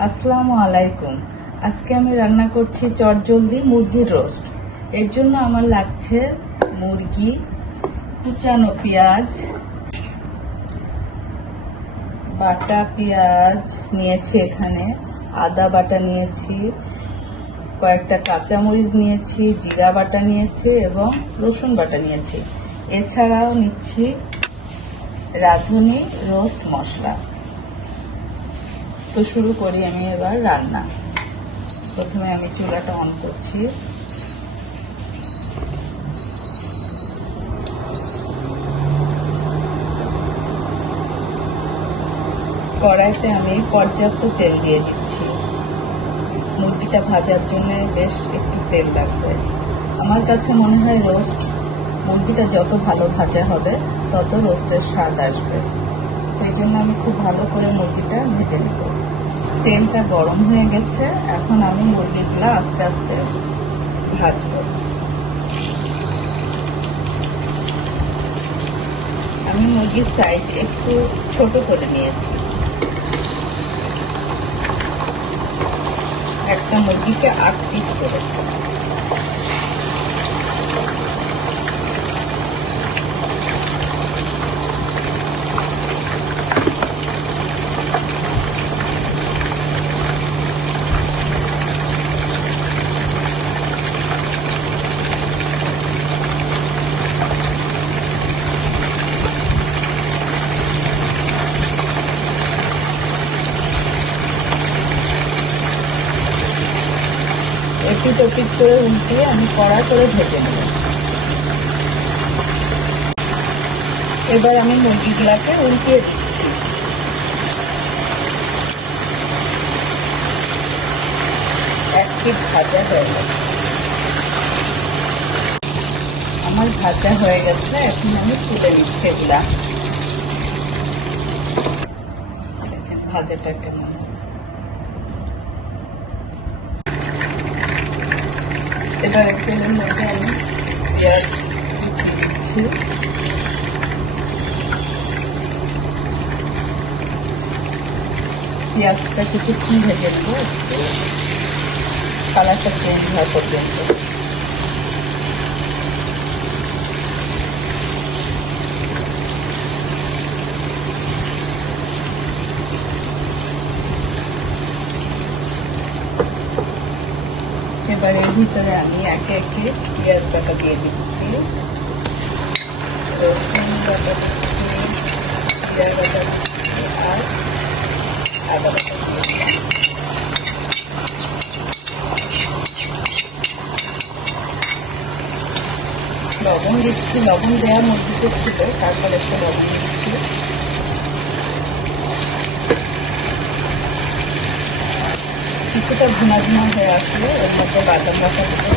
আসসালামু আলাইকুম। আজকে আমি রান্না করছি চটজলদি মুরগির রোস্ট। এর জন্য আমার লাগছে মুরগি, কুচানো পেঁয়াজ, বাটা পেঁয়াজ নিয়েছি, এখানে আদা বাটা নিয়েছি, কয়েকটা কাঁচামরিচ নিয়েছি, জিরা বাটা নিয়েছি এবং রসুন বাটা নিয়েছি। এছাড়াও নিচ্ছি রাঁধুনি রোস্ট মশলা। তো শুরু করি আমি এবার রান্না। প্রথমে আমি চুলাটা অন করছি। কড়াইতে আমি পর্যাপ্ত তেল দিয়ে দিচ্ছি। মুরগিটা ভাজার জন্য বেশ একটু তেল লাগবে। আমার কাছে মনে হয় রোস্ট মুরগিটা যত ভালো ভাজা হবে তত রোস্টের স্বাদ আসবে। সেই জন্য আমি খুব ভালো করে মুরগিটা ভেজে নেব। তেলটা গরম হয়ে গেছে, এখন আমি মুরগিগুলো আস্তে আস্তে ভাজবো। আমি মুরগির সাইজ একটু ছোট করে নিয়েছি। একটা মুরগিকে 8 পিস করেছি। এপিট ওপিট করে উল্টিয়ে আমি কড়া করে ভেজে নেব। এবার আমি মুরগিগুলাকে উল্টিয়ে দিচ্ছি। এক পিঠ ভাজা হয়ে গেছে। আমার ভাজা হয়ে গেছে, এখন আমি তুলে নিচ্ছি এগুলা। ভাজাটা কেমন হচ্ছে। এবার তেলের মধ্যে আমি পেঁয়াজ দিচ্ছি। পেঁয়াজটা কিছুক্ষণ ভেজে নেব, একটু কালারটা চেঞ্জ হওয়া পর্যন্ত। এবার এর ভিতরে আমি একে একে পেঁয়াজ বাটা দিয়ে দিচ্ছি, রসুন বাটা দিচ্ছি, জিরা বাটা দিচ্ছি আর আদা বাটা দিচ্ছি। লবণ দিচ্ছি, লবণ দেওয়া মুরগিতে ছিল, তারপরে একটু লবণ দিচ্ছি। কিছুটা ঘুমা ঘুমা হয়ে আসলে ওর মধ্যে বাদাম বাটা দেবো।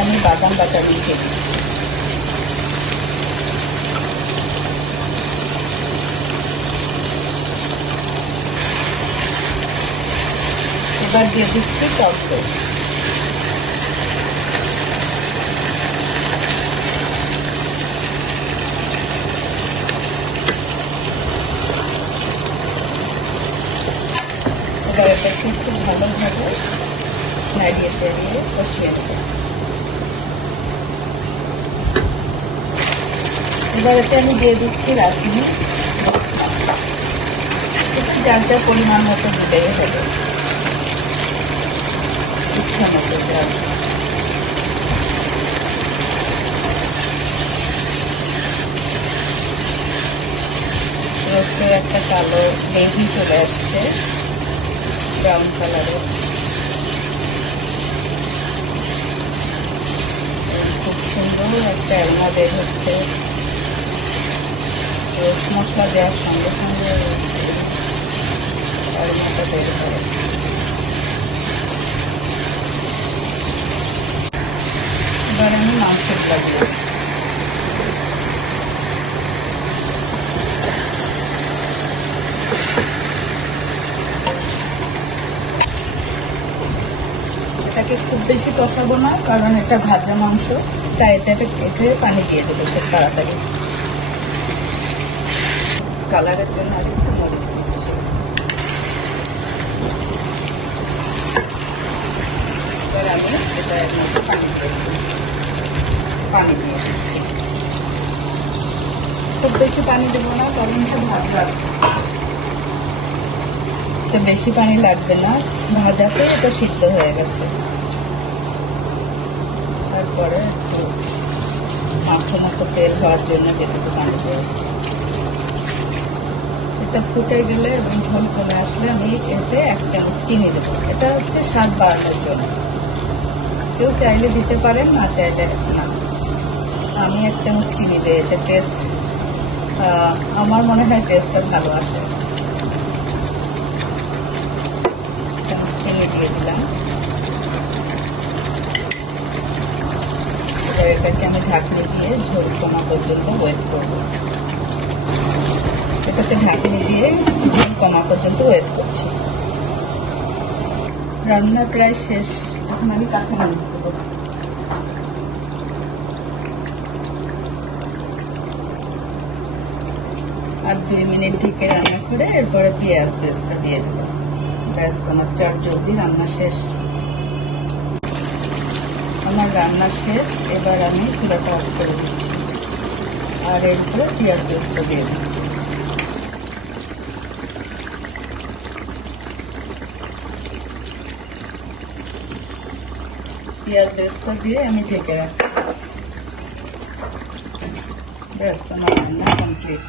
আমি বাদাম বাটা দিয়ে দিচ্ছি। এবার দিয়ে দিচ্ছি টক দই। এবার এটাকে খুব ভালোভাবে নাড়িয়ে চাড়িয়ে কষিয়ে নেব। এবার এতে আমি দিয়ে দিচ্ছি রাঁধুনি, একটু যার যার পরিমাণ মতো দিতেই হবে, ইচ্ছা মতো দেওয়া। রোস্টের একটা কালো মেঘি চলে আসছে, ব্রাউন কালারের। খুব সুন্দর একটা অ্যারোমা বের হচ্ছে। রোস্ট মশলা দেওয়ার সঙ্গে সঙ্গে অ্যারোমাটা বের করে। এবার আমি মাংসটা দিয়ে এটাকে খুব বেশি কষাবো না, কারণ এটা ভাজা মাংস, তাই এতে পানি দিয়ে দেবো খুব তাড়াতাড়ি। কালারের জন্য আর একটু মরিচ দিচ্ছি। এবার আমি এটার মধ্যে পানি দিয়ে দিচ্ছি। খুব বেশি পানি দেবো না, কারণ এটা ভাজা, তো বেশি পানি লাগবে না, ভাজাতে এটা সিদ্ধ হয়ে গেছে। তারপরে একটু মাংসের মতো তেল হওয়ার জন্য যেটুকু পানি দেবো। এটা ফুটে গেলে এবং ঝোল কমে আসলে আমি এতে 1 চামচ চিনি দেবো। এটা হচ্ছে স্বাদ বাড়ানোর জন্য, কেউ চাইলে দিতে পারেন, না চাইলে না। আমি 1 চামচ চিনি দিই, এতে টেস্ট, আমার মনে হয় টেস্টটা ভালো আসে। চিনি দিয়ে দিলাম। এবার এটাকে আমি ঢাকনি দিয়ে ঝোল কমা পর্যন্ত ওয়েট করবো। এটাকে ঢাকনি দিয়ে ঝোল কমা পর্যন্ত ওয়েট করছি। রান্না প্রায় শেষ, এখন আমি কাঁচামরিচ দেবো। আর 2 মিনিট ঢেকে রান্না করে এরপরে পেঁয়াজ পেস্টটা দিয়ে দেবো। ব্যাস, আমার চটজলদি রান্না শেষ। আমার রান্না শেষ, এবার আমি চুলাটা অফ করে দিচ্ছি আর এর উপরে পেঁয়াজ পেস্টটা দিয়ে দিচ্ছি। পেঁয়াজ পেস্টটা দিয়ে আমি ঢেকে রাখছি। ব্যাস, আমার রান্না কমপ্লিট।